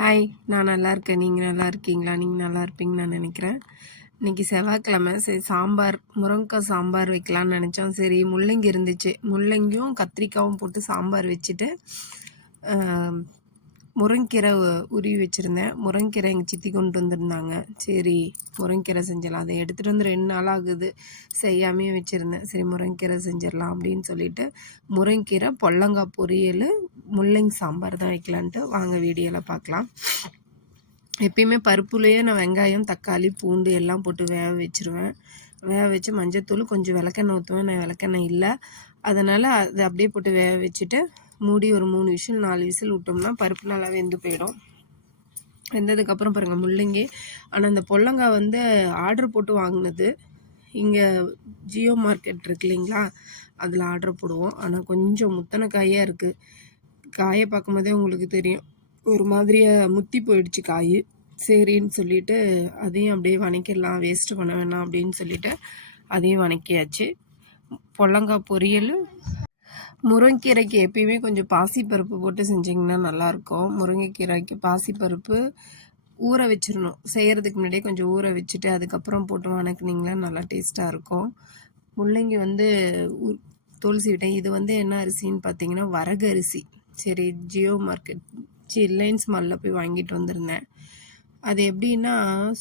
Hi, நான் நல்லா இருக்கேன். நீங்கள் நல்லா இருக்கீங்களா? நீங்கள் நல்லா இருப்பீங்கன்னு நான் நினைக்கிறேன். இன்றைக்கி செவ்வாய்க்கிழமை. சரி, முருங்கைக்காய் சாம்பார் வைக்கலான்னு நினச்சோம். சரி, முள்ளங்கி இருந்துச்சு. முள்ளங்கியும் கத்திரிக்காயும் போட்டு சாம்பார் வச்சுட்டு முருங்கீரை உருவி வச்சுருந்தேன். முருங்கீரை எங்கள் சித்தி கொண்டு வந்திருந்தாங்க. சரி, முருங்கீரை செஞ்சிடலாம். அதை எடுத்துகிட்டு வந்து 2 நாள் ஆகுது, செய்யாமே வச்சுருந்தேன். சரி, முருங்கீரை செஞ்சிடலாம் அப்படின்னு சொல்லிட்டு முருங்கீரை, பொல்லங்காய் பொரியல், முள்ளங்கி சாம்பார் தான் வைக்கலான்ட்டு வாங்க வீடியோவில் பார்க்கலாம். எப்பயுமே பருப்புலேயே நான் வெங்காயம், தக்காளி, பூண்டு எல்லாம் போட்டு வேக வச்சுருவேன். வேக வச்சு மஞ்சத்தூள், கொஞ்சம் விளக்கெண்ணெய் ஊற்றுவேன். நான் விளக்கெண்ணெய் இல்லை, அதனால் அதை அப்படியே போட்டு வேக வச்சுட்டு மூடி ஒரு 3 விசில் 4 விசில் விட்டோம்னா பருப்பு நல்லா வெந்து போயிடும். வெந்ததுக்கப்புறம் பாருங்கள் முள்ளங்கி. ஆனால் இந்த பொல்லங்காய் வந்து ஆர்டர் போட்டு வாங்கினது. இங்கே ஜியோ மார்க்கெட் இருக்கு இல்லைங்களா, அதில் ஆர்டர் போடுவோம். ஆனால் கொஞ்சம் முத்தனை காயாக இருக்குது. காயை பார்க்கும்போதே உங்களுக்கு தெரியும், ஒரு மாதிரியாக முத்தி போயிடுச்சு காய். சரின்னு சொல்லிட்டு அதையும் அப்படியே வணக்கிடலாம், வேஸ்ட்டு பண்ண வேணாம் அப்படின்னு சொல்லிட்டு அதையும் வணக்கியாச்சு. பொல்லங்காய் பொரியல். முருங்கைக்கீரைக்கு எப்பயுமே கொஞ்சம் பாசிப்பருப்பு போட்டு செஞ்சிங்கன்னா நல்லாயிருக்கும். முருங்கைக்கீரைக்கு பாசிப்பருப்பு ஊற வச்சிடணும். செய்கிறதுக்கு முன்னாடியே கொஞ்சம் ஊற வச்சுட்டு அதுக்கப்புறம் போட்டு வணக்குனிங்கன்னா நல்லா டேஸ்ட்டாக இருக்கும். முள்ளங்கி வந்து துளசி விட்டேன். இது வந்து என்ன அரிசின்னு பார்த்தீங்கன்னா வரகு அரிசி. சரி, ஜியோ மார்க்கெட் ரிலையன்ஸ் மாலில் போய் வாங்கிட்டு வந்திருந்தேன். அது எப்படின்னா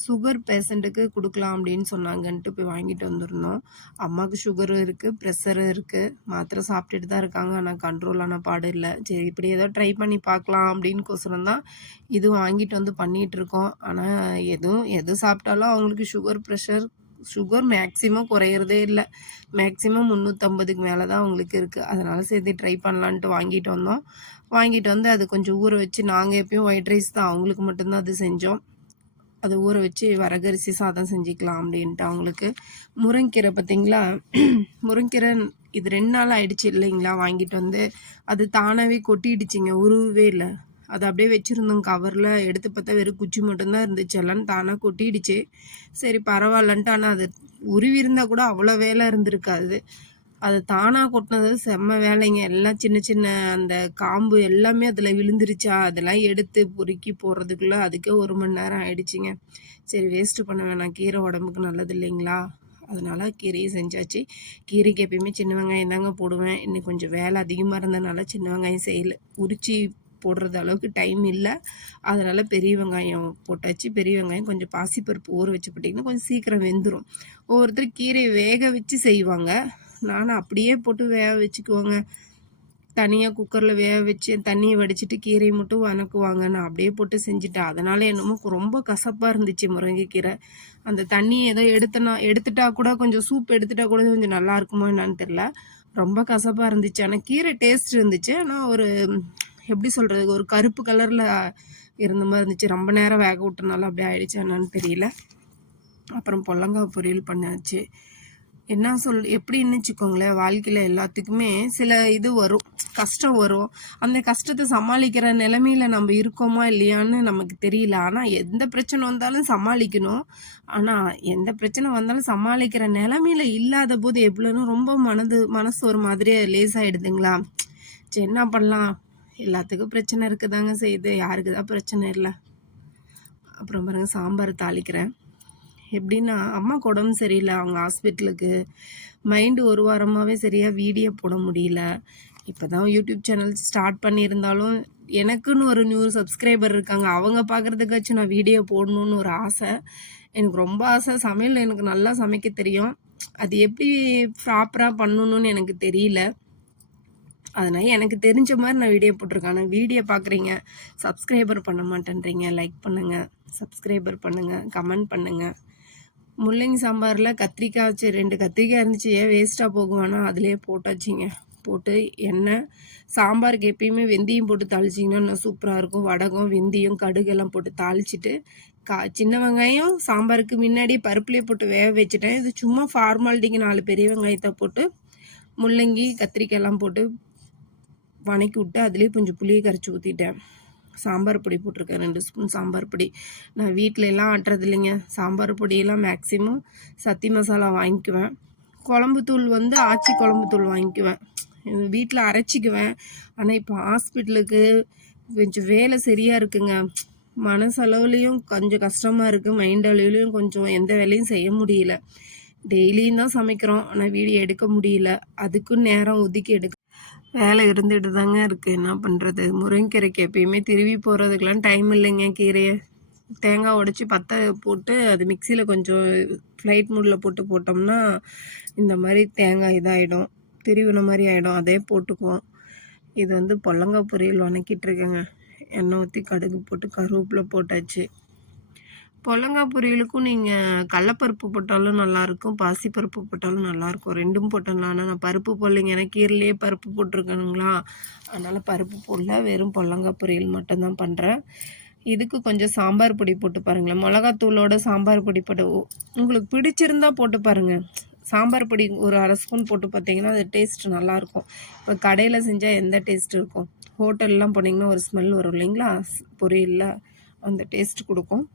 சுகர் பேஷண்ட்டுக்கு கொடுக்கலாம் அப்படின்னு சொன்னாங்கன்ட்டு போய் வாங்கிட்டு வந்துருந்தோம். அம்மாவுக்கு சுகரும் இருக்குது, ப்ரெஷரும் இருக்குது. மாத்திரை சாப்பிட்டுட்டு தான் இருக்காங்க, ஆனால் கண்ட்ரோலான பாடு இல்லை. சரி, இப்படி ஏதோ ட்ரை பண்ணி பார்க்கலாம் அப்படின்னுக்கோசரம் தான் இது வாங்கிட்டு வந்து பண்ணிகிட்ருக்கோம். ஆனால் எது சாப்பிட்டாலும் அவங்களுக்கு சுகர் மேக்ஸிமம் குறையிறதே இல்லை. மேக்ஸிமம் 350க்கு மேலே தான் அவங்களுக்கு இருக்குது. அதனால் சரி ட்ரை பண்ணலான்ட்டு வாங்கிட்டு வந்தோம். வாங்கிட்டு வந்து அது கொஞ்சம் ஊற வச்சு, நாங்கள் எப்பயும் ஒயிட் ரைஸ் தான், அவங்களுக்கு மட்டும்தான் அது செஞ்சோம். அதை ஊற வச்சு வரகரிசி சாதம் செஞ்சுக்கலாம் அப்படின்ட்டு அவங்களுக்கு. முருங்கீரை பார்த்திங்களா, முருங்கீரை இது 2 நாள் ஆயிடுச்சு இல்லைங்களா வாங்கிட்டு வந்து. அது தானாகவே கொட்டிடுச்சிங்க, உருவவே இல்லை. அதை அப்படியே வச்சுருந்தோம் கவரில். எடுத்து பார்த்தா வெறும் குச்சி மட்டும்தான் இருந்துச்சு, எல்லாம் தானாக கொட்டிடுச்சு. சரி பரவாயில்லன்ட்டு. ஆனால் அது உருவி இருந்தால் கூட அவ்வளோ வேலை இருந்திருக்காது. அது தானாக கொட்டினது செம்ம வேலைங்க. எல்லாம் சின்ன சின்ன அந்த காம்பு எல்லாமே அதில் விழுந்துருச்சா, அதெல்லாம் எடுத்து பொறுக்கி போடுறதுக்குள்ளே அதுக்கே 1 மணி நேரம் ஆயிடுச்சுங்க. சரி, வேஸ்ட்டு பண்ண வேணாம், கீரை உடம்புக்கு நல்லது இல்லைங்களா, அதனால் கீரையை செஞ்சாச்சு. கீரைக்கு எப்பயுமே சின்ன வெங்காயம் தாங்க போடுவேன். இன்னைக்கு கொஞ்சம் வேலை அதிகமாக இருந்ததுனால சின்ன வெங்காயம் செய்யலை. உரிச்சி போடுறது அளவுக்கு டைம் இல்லை, அதனால் பெரிய வெங்காயம் போட்டாச்சு. பெரிய வெங்காயம் கொஞ்சம் பாசிப்பருப்பு ஊற வச்சு போட்டிங்கன்னா கொஞ்சம் சீக்கிரம் வெந்துடும். ஒவ்வொருத்தர் கீரையை வேக வச்சு செய்வாங்க, நானும் அப்படியே போட்டு வேக வச்சுக்குவோங்க. தனியாக குக்கரில் வேக வச்சு தண்ணியை வடிச்சிட்டு கீரையை மட்டும் வணக்குவாங்க. நான் அப்படியே போட்டு செஞ்சுட்டேன். அதனால் என்னமோ ரொம்ப கசப்பாக இருந்துச்சு முருங்கைக்கீரை. அந்த தண்ணியை ஏதோ எடுத்துட்டா கூட, கொஞ்சம் சூப் எடுத்துட்டா கூட கொஞ்சம் நல்லா இருக்குமோ என்னான்னு தெரில, ரொம்ப கசப்பாக இருந்துச்சு. ஆனால் கீரை டேஸ்ட் இருந்துச்சு. ஆனால் ஒரு எப்படி சொல்கிறது, ஒரு கருப்பு கலரில் இருந்த மாதிரி இருந்துச்சு. ரொம்ப நேரம் வேக விட்டனால அப்படியே ஆயிடுச்சு என்னான்னு தெரியல. அப்புறம் பொல்லங்காய் பொரியல் பண்ணாச்சு. எப்படின்னு வச்சுக்கோங்களேன், வாழ்க்கையில் எல்லாத்துக்குமே சில இது வரும், கஷ்டம் வரும். அந்த கஷ்டத்தை சமாளிக்கிற நிலைமையில நம்ம இருக்கோமா இல்லையான்னு நமக்கு தெரியல. ஆனால் எந்த பிரச்சனை வந்தாலும் சமாளிக்கணும். ஆனால் எந்த பிரச்சனை வந்தாலும் சமாளிக்கிற நிலைமையில இல்லாத போது எவ்வளோன்னு ரொம்ப மனசு ஒரு மாதிரியே லேசாகிடுதுங்களா. சரி, என்ன பண்ணலாம், எல்லாத்துக்கும் பிரச்சனை இருக்குதாங்க செய்யுது, யாருக்கு தான் பிரச்சனை இல்லை. அப்புறம் பாருங்கள், சாம்பார் தாளிக்கிறேன். எப்படின்னா அம்மாவுக்கு உடம்பு சரியில்லை, அவங்க ஹாஸ்பிட்டலுக்கு. மைண்டு ஒரு வாரமாகவே சரியாக வீடியோ போட முடியல. இப்போ தான் யூடியூப் சேனல் ஸ்டார்ட் பண்ணியிருந்தாலும் எனக்குன்னு ஒரு நியூ சப்ஸ்கிரைபர் இருக்காங்க, அவங்க பார்க்குறதுக்காச்சும் நான் வீடியோ போடணுன்னு ஒரு ஆசை. எனக்கு ரொம்ப ஆசை. சமையல் எனக்கு நல்லா சமைக்க தெரியும், அது எப்படி ப்ராப்பராக பண்ணணுன்னு எனக்கு தெரியல. அதனால் எனக்கு தெரிஞ்ச மாதிரி நான் வீடியோ போட்டிருக்கேன். ஆனால் வீடியோ பார்க்குறீங்க, சப்ஸ்கிரைபர் பண்ண மாட்டேன்றீங்க. லைக் பண்ணுங்கள், சப்ஸ்கிரைபர் பண்ணுங்கள், கமெண்ட் பண்ணுங்கள். முள்ளங்கி சாம்பாரில் கத்திரிக்காய் 2 கத்திரிக்காய் இருந்துச்சு, ஏன் வேஸ்ட்டாக போகுவானா அதுலேயே போட்டாச்சுங்க. போட்டு எண்ணெய், சாம்பாருக்கு எப்பயுமே வெந்தயம் போட்டு தாளிச்சிங்கன்னா இன்னும் சூப்பராக இருக்கும். வடகம், வெந்தயம், கடுகெல்லாம் போட்டு தாளிச்சிட்டு சின்ன வெங்காயம் சாம்பாருக்கு முன்னாடியே பருப்புலேயே போட்டு வேக வச்சுட்டேன். இது சும்மா ஃபார்மாலிட்டிக்கு 4 பெரிய வெங்காயத்தை போட்டு முள்ளங்கி கத்திரிக்காயெல்லாம் போட்டு வணக்கி விட்டு அதுலேயே கொஞ்சம் புளியை கரைச்சி ஊற்றிட்டேன். சாம்பார் பொடி போட்டிருக்கேன், 2 ஸ்பூன் சாம்பார் பொடி. நான் வீட்டில எல்லாம் ஆட்டுறது இல்லைங்க, சாம்பார் பொடியெல்லாம் மேக்ஸிமம் சத்தி மசாலா வாங்கிக்குவேன். குழம்புத்தூள் வந்து ஆச்சி குழம்புத்தூள் வாங்கிக்குவேன், வீட்டில் அரைச்சிக்குவேன். ஆனால் இப்போ ஹாஸ்பிட்டலுக்கு கொஞ்சம் வேலை சரியாக இருக்குங்க. மனசளவுலேயும் கொஞ்சம் கஷ்டமாக இருக்குது, மைண்ட் அளவுலேயும் கொஞ்சம் எந்த வேலையும் செய்ய முடியல. டெய்லியும் தான் சமைக்கிறோம், ஆனால் வீடியோ எடுக்க முடியல. அதுக்கும் நேரம் ஒதுக்கி வேலை இருந்துட்டு தாங்க இருக்குது. என்ன பண்ணுறது? முருங்கைக்கீரைக்கு எப்பயுமே திருவி போகிறதுக்கெலாம் டைம் இல்லைங்க. கீரையை தேங்காய் உடச்சி போட்டு அது மிக்சியில் கொஞ்சம் ஃப்ளைட் மூடில் போட்டோம்னா இந்த மாதிரி தேங்காய் இதாகிடும், திருவின மாதிரி ஆகிடும். அதே போட்டுக்குவோம். இது வந்து பொல்லங்காய் பொரியல் வணக்கிட்டு இருக்கேங்க. எண்ணெய் ஊற்றி கடுகு போட்டு கருவேப்பிலை போட்டாச்சு. பொல்லங்காய் பொரியலுக்கும் நீங்கள் கடலப்பருப்பு போட்டாலும் நல்லாயிருக்கும், பாசிப்பருப்பு போட்டாலும் நல்லாயிருக்கும். ரெண்டும் போட்டலாம். ஆனால் நான் பருப்பு போடலைங்க, ஏன்னா கீரையிலேயே பருப்பு போட்டிருக்கணுங்களா, அதனால் பருப்பு போடல. வெறும் பொல்லங்காய் பொரியல் மட்டும்தான் பண்ணுறேன். இதுக்கு கொஞ்சம் சாம்பார் பொடி போட்டு பாருங்களேன். மிளகாத்தூளோட சாம்பார் பொடி போட்டு உங்களுக்கு பிடிச்சிருந்தா போட்டு பாருங்கள். சாம்பார் பொடி ஒரு 1/2 ஸ்பூன் போட்டு பார்த்தீங்கன்னா அது டேஸ்ட் நல்லாயிருக்கும். இப்போ கடையில் செஞ்சால் எந்த டேஸ்ட் இருக்கும்? ஹோட்டல்லாம் போனீங்கன்னா ஒரு ஸ்மெல் வரும் இல்லைங்களா, பொரியலில் அந்த டேஸ்ட் கொடுக்கும்.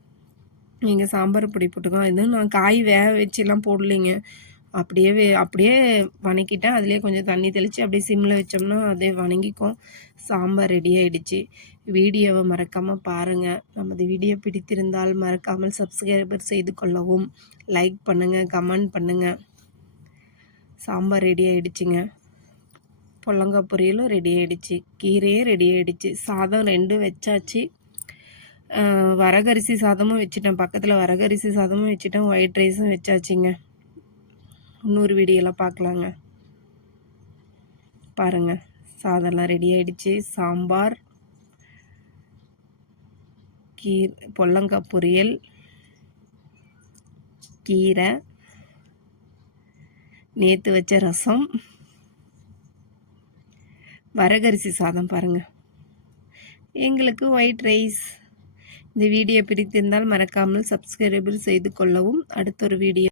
நீங்கள் சாம்பார் பொடி போட்டுக்கோங்க. இதுவும் நான் காய் வேக வச்சுலாம் போடலைங்க, அப்படியே வணக்கிட்டேன். அதுலேயே கொஞ்சம் தண்ணி தெளித்து அப்படியே சிம்மில் வச்சோம்னா அதே வணங்கிக்கும். சாம்பார் ரெடி ஆகிடுச்சு. வீடியோவை மறக்காமல் பாருங்கள். நமது வீடியோ பிடித்திருந்தால் மறக்காமல் சப்ஸ்கிரைபர் செய்து கொள்ளவும், லைக் பண்ணுங்கள், கமெண்ட் பண்ணுங்கள். சாம்பார் ரெடி ஆகிடுச்சிங்க, பொல்லங்காய் பொரியலும் ரெடி ஆகிடுச்சு, கீரையும் ரெடி ஆகிடுச்சு, சாதம் 2 வச்சாச்சு. வரகரிசி சாதமும் வச்சுட்டேன், பக்கத்தில் வரகரிசி சாதமும் வச்சுட்டேன், ஒயிட் ரைஸும் வச்சாச்சுங்க. இன்னொரு வீடியோலாம் பார்க்கலாங்க. பாருங்கள், சாதம்லாம் ரெடி ஆகிடுச்சு. சாம்பார், பொல்லங்காய் பொரியல், கீரை, நேற்று வச்ச ரசம், வரகரிசி சாதம் பாருங்கள். எங்களுக்கு ஒயிட் ரைஸ். இந்த வீடியோ பிடித்திருந்தால் மறக்காமல் சப்ஸ்கிரைப் செய்து கொள்ளவும். அடுத்த ஒரு வீடியோ